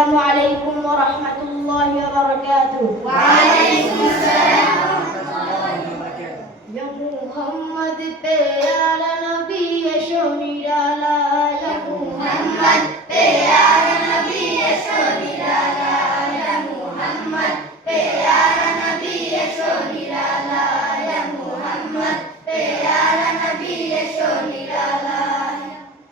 السلام عليكم ورحمة الله وبركاته. وعليكم السلام ورحمة الله وبركاته. يا محمد प्यारा नबी यशो निराला या محمد प्यारा नबी यशो निराला या محمد प्यारा नबी यशो निराला या محمد प्यारा नबी यशो निराला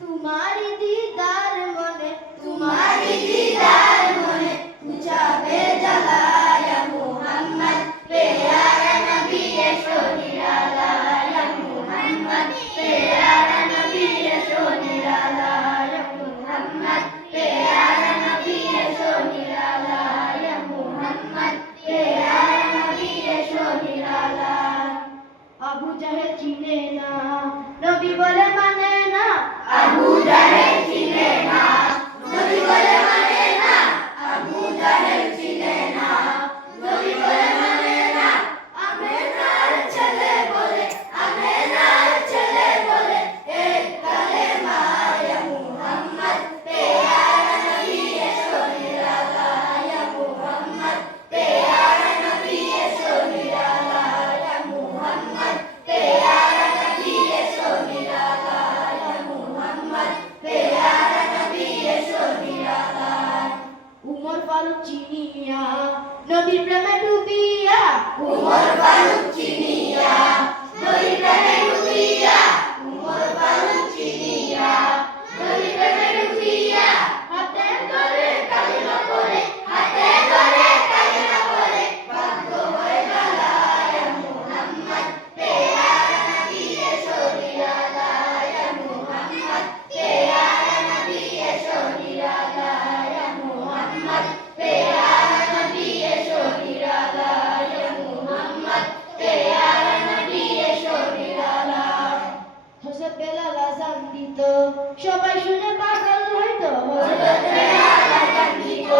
तुम्हारी दीदार मने तुम्हारी दीदार मने बुझावे জ্বালা या محمد प्यारा नबी यशो निराला या محمد प्यारा नबी यशो निराला या محمد प्यारा नबी यशो निराला या محمد प्यारा नबी यशो निराला আবু জাহেল চিনে না নবী বলে মানে না আবু জাহেল চিনে না নবী বলে মানে না আবু জাহেল চিনে না নবী বলে মানে না আমেনার ছেলে বলে আমেনার ছেলে বলে এক কালেমা ইয়া মুহাম্মদ প্যারা নবী এসো নিরালা ইয়া মুহাম্মদ প্যারা নবী এসো নিরালা ইয়া মুহাম্মদ প্যারা নবী এসো নিরালা ইয়া মুহাম্মদ প্যারা নবী এসো নিরালা উমর ফারুক চিনিয়া নবীর প্রেমে ডুবিয়া উমর ফারুক চিনিয়া নবীর প্রেমে ডুবিয়া উমর ফারুক চিনিয়া নবীর প্রেমে ডুবিয়া হাতে ধরে কালিমা পড়ে হাতে ধরে কালিমা পড়ে বাধ্য হয়ে গেলা ইয়া মুহাম্মদ প্যারা নবী এসো নিরালা ইয়া মুহাম্মদ প্যারা নবী এসো নিরালা ইয়া মুহাম্মদ প্যারা নবী এসো নিরালা ইয়া মুহাম্মদ প্যারা নবী এসো নিরালা হযরত বেলাল আযান দিত সবাই শুনে পাগল হইতো হযরত বেলাল আযান দিত